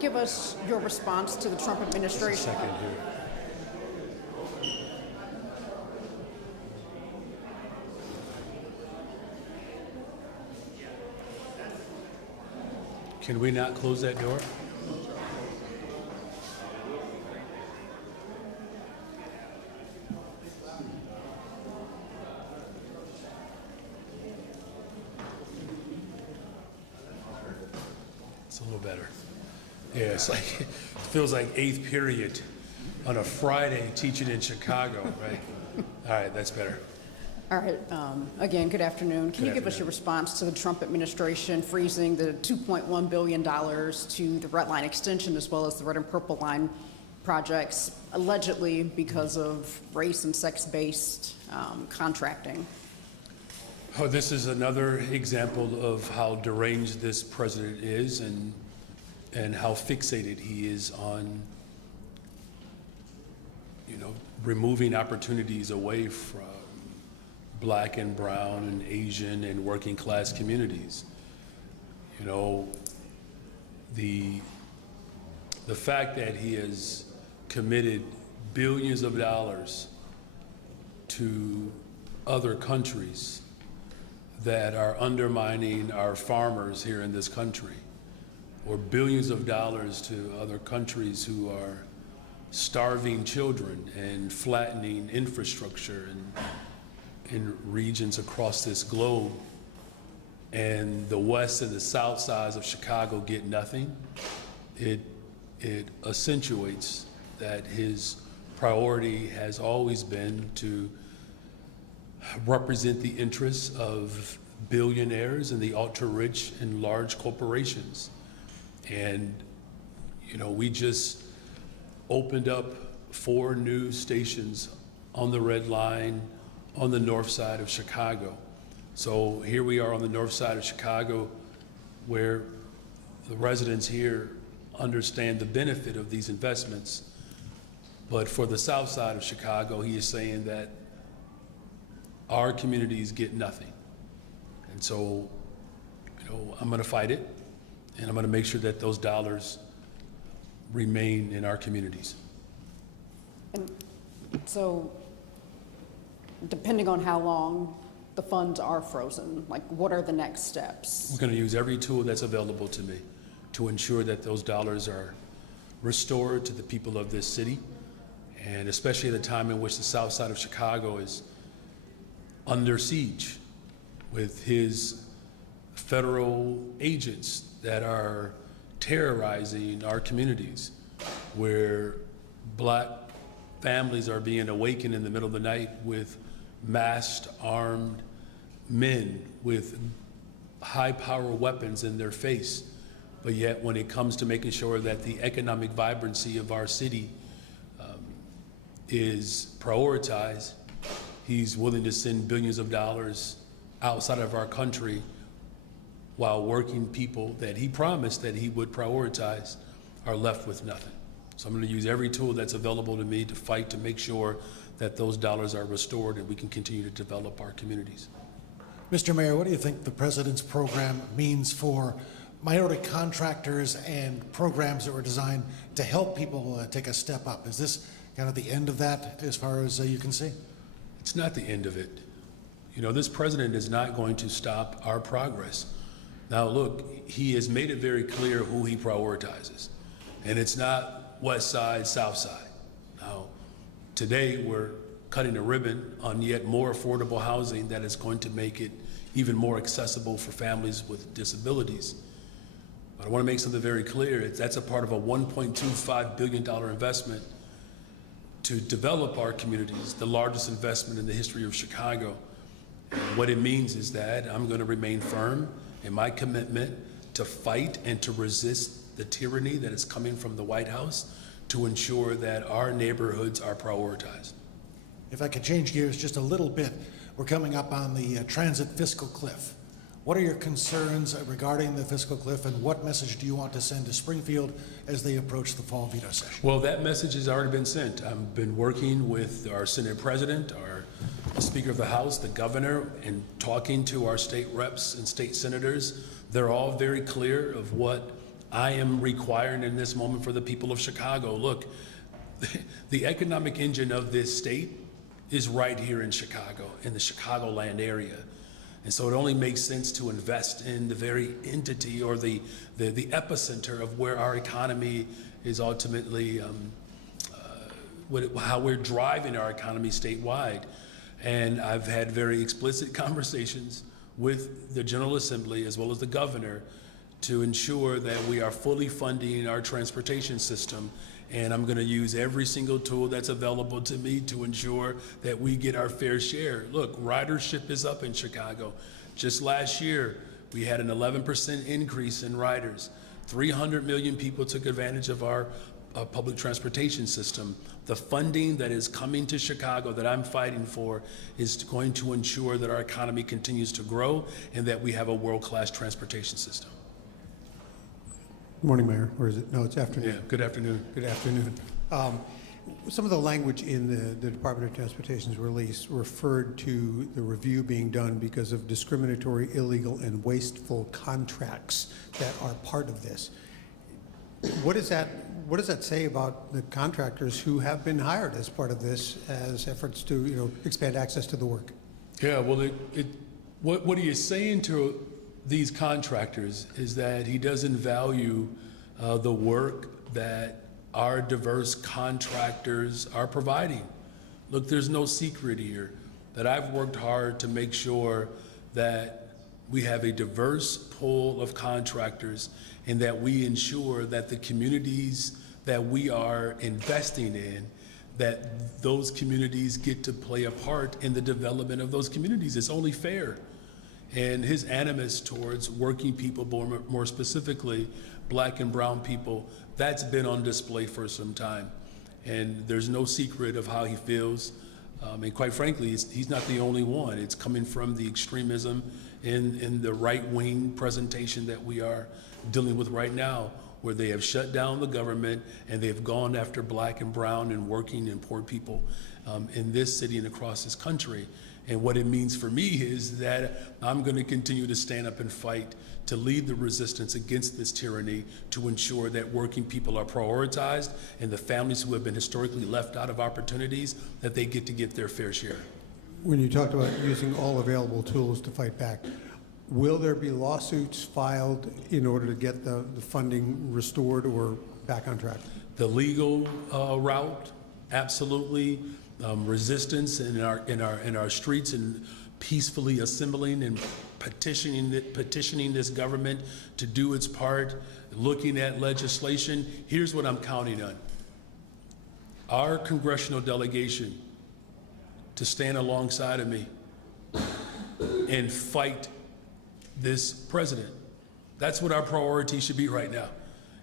give us your response to the Trump administration? Just a second here. Can we not close that door? It's a little better. Yeah, it's like, it feels like 8th period on a Friday teaching in Chicago, right? All right, that's better. All right. Again, good afternoon. Can you give us afternoon. your response to the Trump administration freezing the $2.1 billion to the Red Line extension as well as the Red and Purple Line projects, allegedly because of race and sex-based contracting? Oh, this is another example of how deranged this president is and how fixated he is on, removing opportunities away from Black and brown and Asian and working class communities. The fact that he has committed billions of dollars to other countries that are undermining our farmers here in this country, or billions of dollars to other countries who are starving children and flattening infrastructure in regions across this globe, and the west and the south sides of Chicago get nothing, it accentuates that his priority has always been to represent the interests of billionaires and the ultra-rich and large corporations. And, we just opened up 4 new stations on the Red Line on the north side of Chicago. So here we are on the north side of Chicago, where the residents here understand the benefit of these investments. But for the south side of Chicago, he is saying that our communities get nothing. And so, I'm gonna fight it, and I'm gonna make sure that those dollars remain in our communities. And so, depending on how long the funds are frozen, what are the next steps? We're gonna use every tool that's available to me to ensure that those dollars are restored to the people of this city, and especially at a time in which the south side of Chicago is under siege with his federal agents that are terrorizing our communities, where Black families are being awakened in the middle of the night with masked, armed men with high-power weapons in their face. But yet, when it comes to making sure that the economic vibrancy of our city is prioritized, he's willing to send billions of dollars outside of our country, while working people that he promised that he would prioritize are left with nothing. So I'm going to use every tool that's available to me to fight to make sure that those dollars are restored and we can continue to develop our communities. Mr. Mayor, what do you think the president's program means for minority contractors and programs that were designed to help people take a step up? Is this kind of the end of that as far as you can see? It's not the end of it. This president is not going to stop our progress. Now, look, he has made it very clear who he prioritizes, and it's not West Side, South Side. Now, today we're cutting a ribbon on yet more affordable housing that is going to make it even more accessible for families with disabilities. But I want to make something very clear. That's a part of a $1.25 billion investment to develop our communities, the largest investment in the history of Chicago. And what it means is that I'm going to remain firm in my commitment to fight and to resist the tyranny that is coming from the White House to ensure that our neighborhoods are prioritized. If I could change gears just a little bit, we're coming up on the transit fiscal cliff. What are your concerns regarding the fiscal cliff, and what message do you want to send to Springfield as they approach the fall veto session? Well, that message has already been sent. I've been working with our Senate President, our Speaker of the House, the Governor, and talking to our state reps and state senators. They're all very clear of what I am requiring in this moment for the people of Chicago. Look, the economic engine of this state is right here in Chicago, in the Chicagoland area. And so it only makes sense to invest in the very entity or the epicenter of where our economy is ultimately, how we're driving our economy statewide. And I've had very explicit conversations with the General Assembly as well as the governor to ensure that we are fully funding our transportation system. And I'm going to use every single tool that's available to me to ensure that we get our fair share. Look, ridership is up in Chicago. Just last year, we had an 11% increase in riders. 300 million people took advantage of our public transportation system. The funding that is coming to Chicago that I'm fighting for is going to ensure that our economy continues to grow and that we have a world-class transportation system. Good morning, Mayor. Or is it? No, it's afternoon. Yeah, good afternoon. Good afternoon. Some of the language in the Department of Transportation's release referred to the review being done because of discriminatory, illegal, and wasteful contracts that are part of this. What does that say about the contractors who have been hired as part of this as efforts to expand access to the work? Yeah, well, what he is saying to these contractors is that he doesn't value the work that our diverse contractors are providing. Look, there's no secret here that I've worked hard to make sure that we have a diverse pool of contractors and that we ensure that the communities that we are investing in, that those communities get to play a part in the development of those communities. It's only fair. And his animus towards working people, more specifically Black and brown people, that's been on display for some time. And there's no secret of how he feels. And quite frankly, he's not the only one. It's coming from the extremism in the right-wing presentation that we are dealing with right now, where they have shut down the government and they've gone after Black and brown and working and poor people in this city and across this country. And what it means for me is that I'm going to continue to stand up and fight to lead the resistance against this tyranny, to ensure that working people are prioritized and the families who have been historically left out of opportunities, that they get to get their fair share. When you talked about using all available tools to fight back, will there be lawsuits filed in order to get the funding restored or back on track? The legal route, absolutely. Resistance in our streets and peacefully assembling and petitioning this government to do its part, looking at legislation. Here's what I'm counting on. Our congressional delegation to stand alongside of me and fight this president. That's what our priority should be right now.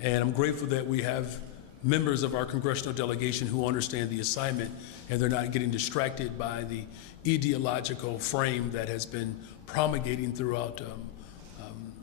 And I'm grateful that we have members of our congressional delegation who understand the assignment and they're not getting distracted by the ideological frame that has been promulgating throughout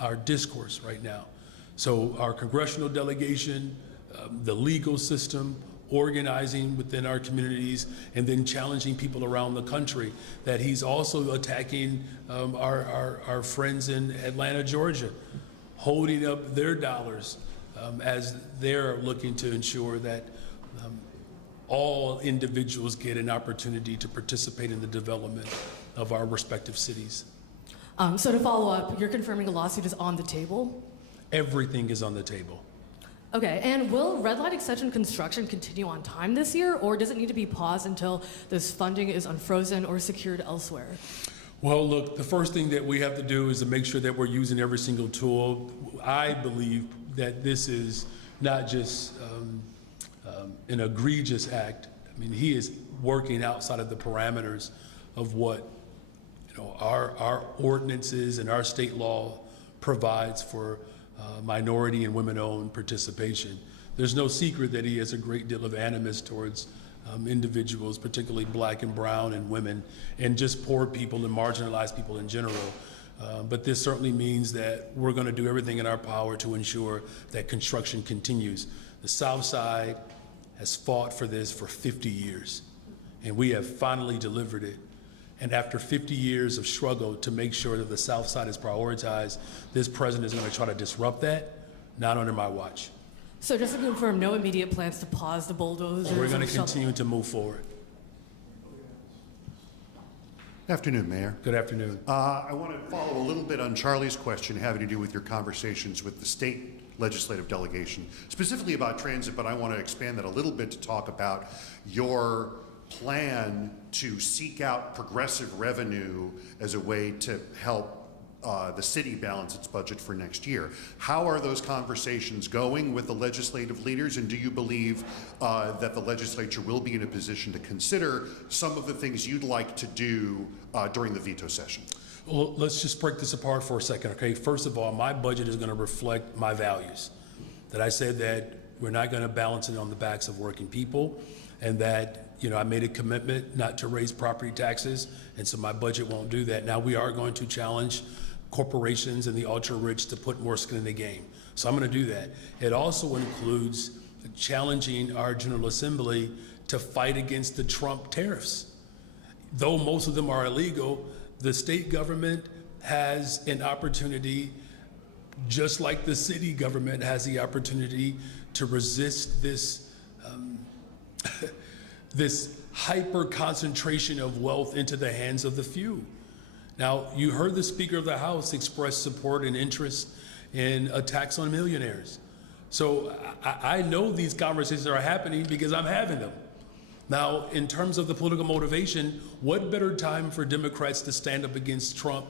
our discourse right now. So our congressional delegation, the legal system, organizing within our communities, and then challenging people around the country, that he's also attacking our friends in Atlanta, Georgia, holding up their dollars as they're looking to ensure that all individuals get an opportunity to participate in the development of our respective cities. So to follow up, you're confirming a lawsuit is on the table? Everything is on the table. Okay, and will red light extension construction continue on time this year, or does it need to be paused until this funding is unfrozen or secured elsewhere? Well, look, the first thing that we have to do is to make sure that we're using every single tool. I believe that this is not just an egregious act. I mean, he is working outside of the parameters of what our ordinances and our state law provides for minority and women-owned participation. There's no secret that he has a great deal of animus towards individuals, particularly Black and brown and women, and just poor people and marginalized people in general. But this certainly means that we're going to do everything in our power to ensure that construction continues. The South Side has fought for this for 50 years, and we have finally delivered it. And after 50 years of struggle to make sure that the South Side is prioritized, this president is going to try to disrupt that. not under my watch. So just to confirm, no immediate plans to pause the bulldozers? We're going and to shovel- continue to move forward. Afternoon, Mayor. Good afternoon. I want to follow a little bit on Charlie's question having to do with your conversations with the state legislative delegation, specifically about transit, but I want to expand that a little bit to talk about your plan to seek out progressive revenue as a way to help the city balance its budget for next year. How are those conversations going with the legislative leaders, and do you believe that the legislature will be in a position to consider some of the things you'd like to do during the veto session? Well, let's just break this apart for a second, okay? First of all, my budget is going to reflect my values. That I said that we're not going to balance it on the backs of working people, and that, you know, I made a commitment not to raise property taxes, and so my budget won't do that. Now, we are going to challenge corporations and the ultra-rich to put more skin in the game. So I'm going to do that. It also includes challenging our General Assembly to fight against the Trump tariffs. Though most of them are illegal, the state government has an opportunity, just like the city government has the opportunity, to resist this this hyper concentration of wealth into the hands of the few. Now, you heard the Speaker of the House express support and interest in a tax on millionaires. So I know these conversations are happening because I'm having them. Now, in terms of the political motivation, what better time for Democrats to stand up against Trump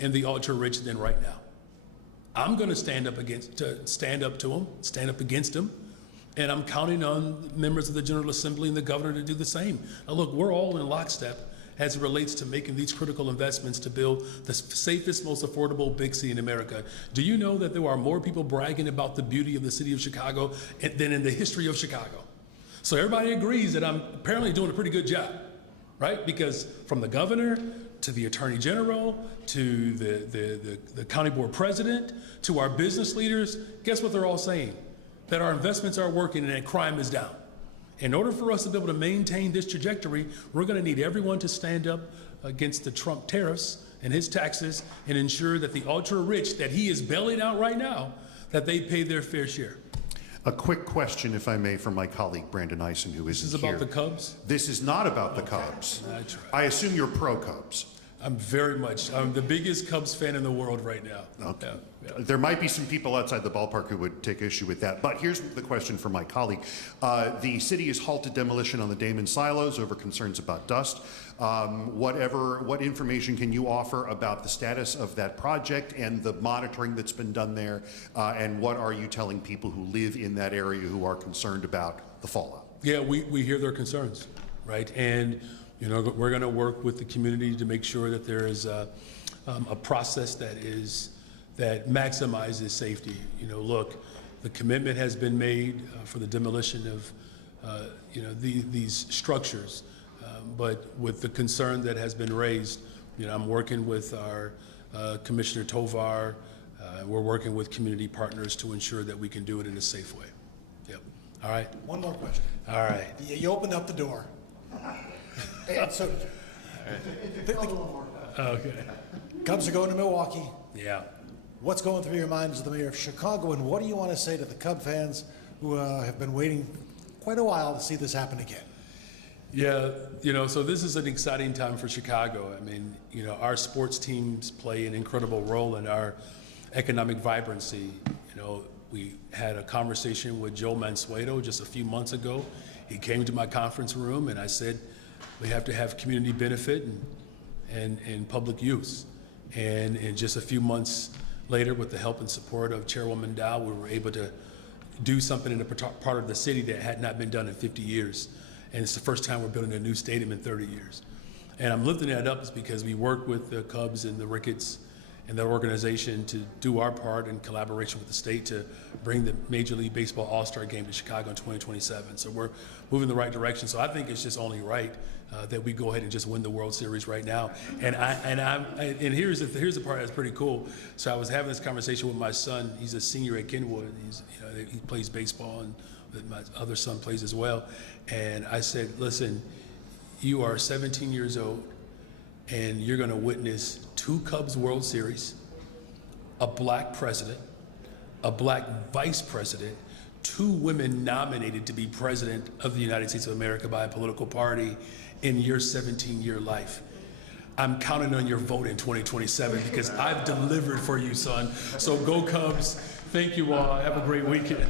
and the ultra-rich than right now? I'm going to stand up against them, and I'm counting on members of the General Assembly and the governor to do the same. Now, look, we're all in lockstep as it relates to making these critical investments to build the safest, most affordable big city in America. Do you know that there are more people bragging about the beauty of the city of Chicago than in the history of Chicago? So everybody agrees that I'm apparently doing a pretty good job, right? Because from the governor to the attorney general to the county board president to our business leaders, guess what they're all saying? That our investments are working and that crime is down. In order for us to be able to maintain this trajectory, we're going to need everyone to stand up against the Trump tariffs and his taxes and ensure that the ultra-rich that he is bailing out right now, that they pay their fair share. A quick question, if I may, from my colleague Brandon Eisen, who isn't This is here. about the Cubs? This is not about the Cubs. That's right. I assume you're pro-Cubs. I'm the biggest Cubs fan in the world right now. Okay. Yeah. There might be some people outside the ballpark who would take issue with that. But here's the question from my colleague. The city has halted demolition on the Damon silos over concerns about dust. What information can you offer about the status of that project and the monitoring that's been done there? And what are you telling people who live in that area who are concerned about the fallout? Yeah, we hear their concerns, right? And you know, we're going to work with the community to make sure that there is a process that maximizes safety. You know, look, the commitment has been made for the demolition of these structures, but with the concern that has been raised, you know, I'm working with our Commissioner Tovar. We're working with community partners to ensure that we can do it in a safe way. Yep. All right. One more question. All right. You opened up the door. And so, Okay. Cubs are going to Milwaukee. Yeah. What's going through your mind as the mayor of Chicago, and what do you want to say to the Cub fans who have been waiting quite a while to see this happen again? Yeah, you know, so this is an exciting time for Chicago. I mean, you know, our sports teams play an incredible role in our economic vibrancy. You know, we had a conversation with Joe Mansueto just a few months ago. He came to my conference room and I said, we have to have community benefit and public use. And in just a few months later, with the help and support of Chairwoman Dow, we were able to do something in a part of the city that had not been done in 50 years. And it's the first time we're building a new stadium in 30 years. And I'm lifting that up is because we work with the Cubs and the Ricketts and their organization to do our part in collaboration with the state to bring the Major League Baseball All-Star Game to Chicago in 2027. So we're moving in the right direction. So I think it's just only right that we go ahead and just win the World Series right now. And here's the part that's pretty cool. So I was having this conversation with my son. He's a senior at Kenwood. He plays baseball, and my other son plays as well. And I said, listen, you are 17 years old, and you're going to witness 2 Cubs World Series, a black president, a black vice president, 2 women nominated to be president of the United States of America by a political party in your 17-year life. I'm counting on your vote in 2027 because I've delivered for you, son. So go Cubs. Thank you all. Have a great weekend.